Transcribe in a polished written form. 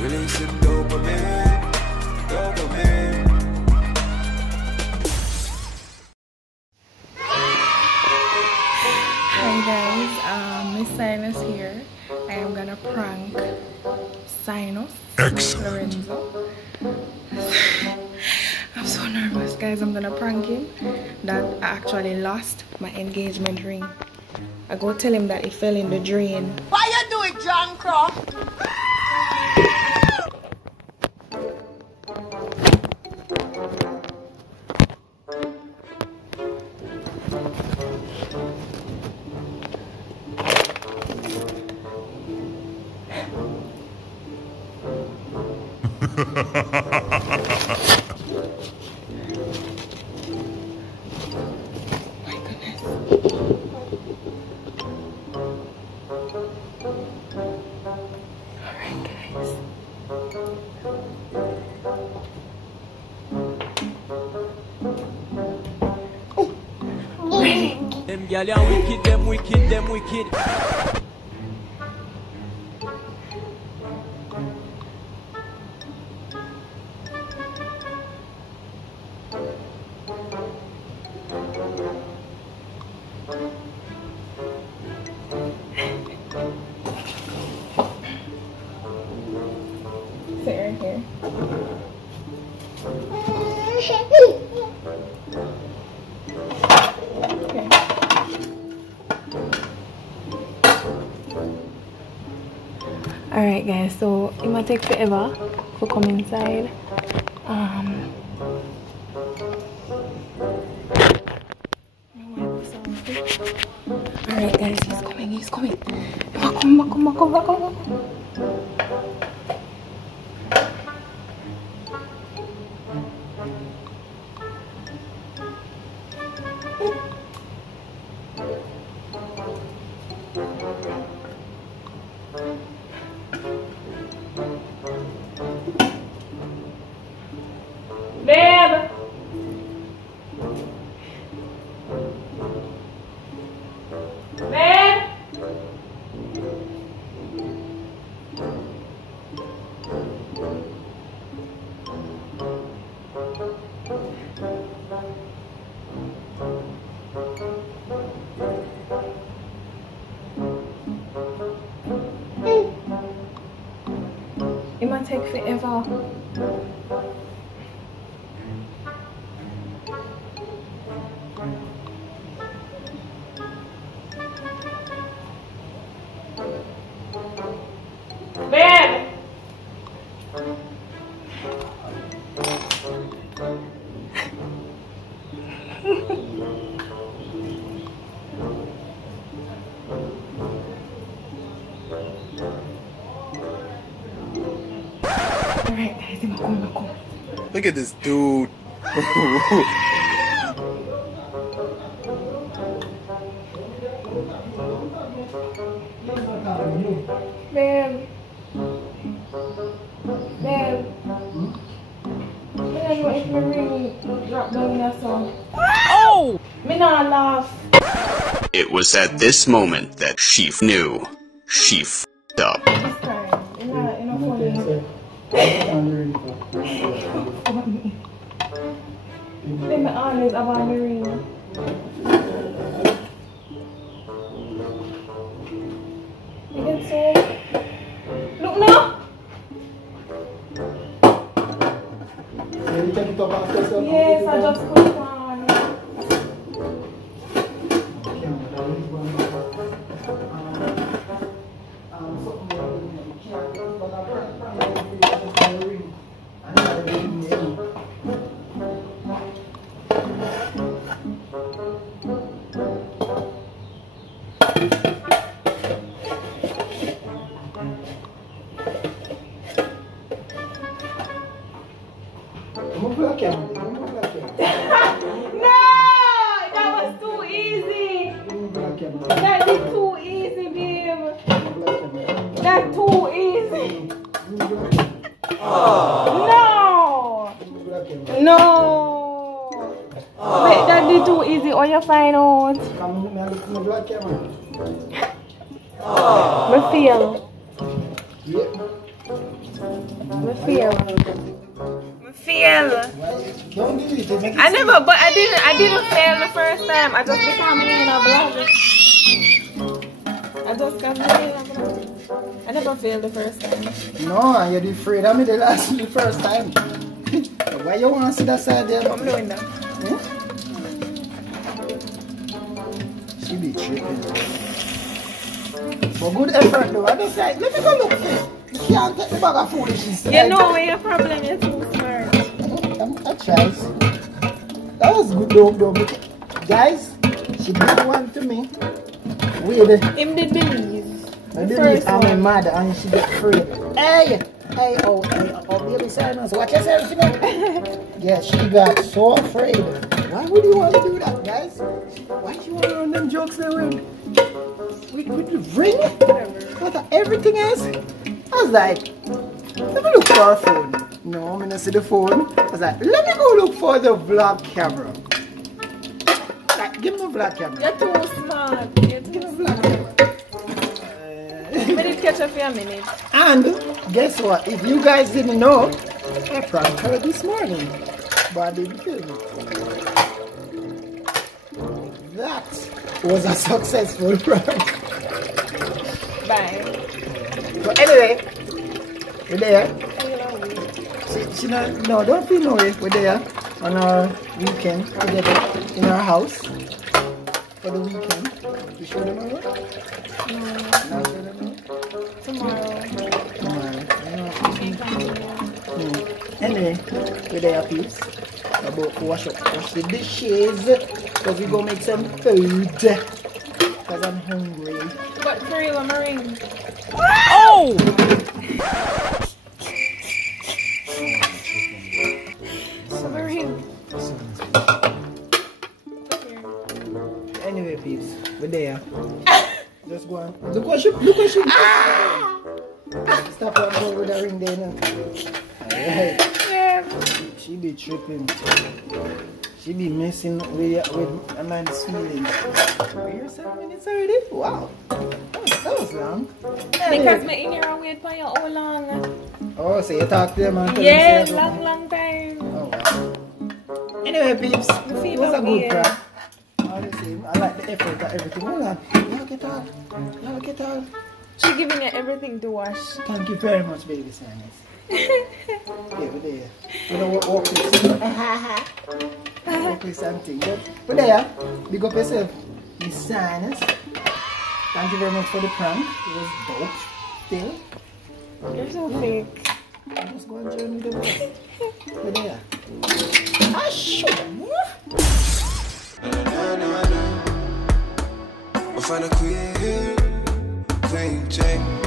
Releasing dopamine, dopamine. Hi guys, Miss Psynos here. I am gonna prank Psynos Lorenzo. I'm so nervous, guys. I'm gonna prank him that I actually lost my engagement ring. I go tell him that it fell in the drain. Why you do it, John Crow? My goodness. Alright guys. Ready? Them gyal are wicked, them wicked, them wicked. Sit right here. Okay. Alright guys, so it might take forever to come inside. Alright guys, he's coming. Come. Babe! Babe! It might take forever. Babe! Alright guys, I'm come. Look at this dude. Babe. I don't know if my ring dropped down there, so. Oh! Me not laugh. It was at this moment that she knew. She f***ed up. This time. You know funny. Let me honest about the ring. You get so. Look now. Yes, I just put it on. No, that was too easy. That is too easy, babe. That's too easy. No. Wait, that is too easy. Or you find out. I feel. I never, but I didn't fail the first time. I just become in a blogger. I just come in a blogger. I never failed the first time. No, you're afraid of me the first time. Why you want to see that side there? I'm doing that. Hmm? She be tripping. But good effort though. I just like, let me go look for it. You can't take the bag of food, she said. You know where your problem is, too smart. I tried. That was good though. Guys, she did one to me. Weird. Him did believe. I believe I'm mad and she get free. Hey, oh, baby Psynos, watch yourself, you know. Yeah, she got so afraid. Why would you want to do that, guys? Why do you want to run them jokes there with the ring? What everything else? I was like, let me look for a phone. No, I'm gonna see the phone. I was like, let me go look for the vlog camera. Like, give me the vlog camera. You're too smart. Give me the vlog camera. Let me catch up for a minute. And guess what? If you guys didn't know, I pranked her this morning, but I didn't film it. That was a successful prank. Bye. But anyway, we're there. She no, don't feel no way. We're there on our weekend together in our house for the weekend. You sure don't know what? No. Tomorrow. Anyway, we're there, peeps. We're about to wash the dishes because we're going to make some food because I'm hungry. But for real, I'm a ring. Oh! I'm a ring. Anyway, peeps, we're there. Just go on. Look what she Stop and go with the ring there now. Alright. Yeah. She be tripping. She be messing with a man's feelings. We're 7 minutes already? Wow. That was long. Because my in here wait for you all long. Oh, so you talk to them and tell Yeah, them long time. Oh, wow. Anyway, peeps, it was a good prank. All the same, I like the effort and everything. Hold on. Y'all get all. She giving you everything to wash. Thank you very much, baby Psynos. Yeah, we're there. You know what walk this? Walk this something. But we're there. Big up yourself, Miss Psynos. Thank you very much for the prank. It was dope. Still. You're so fake. I'm just going to journey the world. We're there. Ah, sure. We'll find a queen, Jane.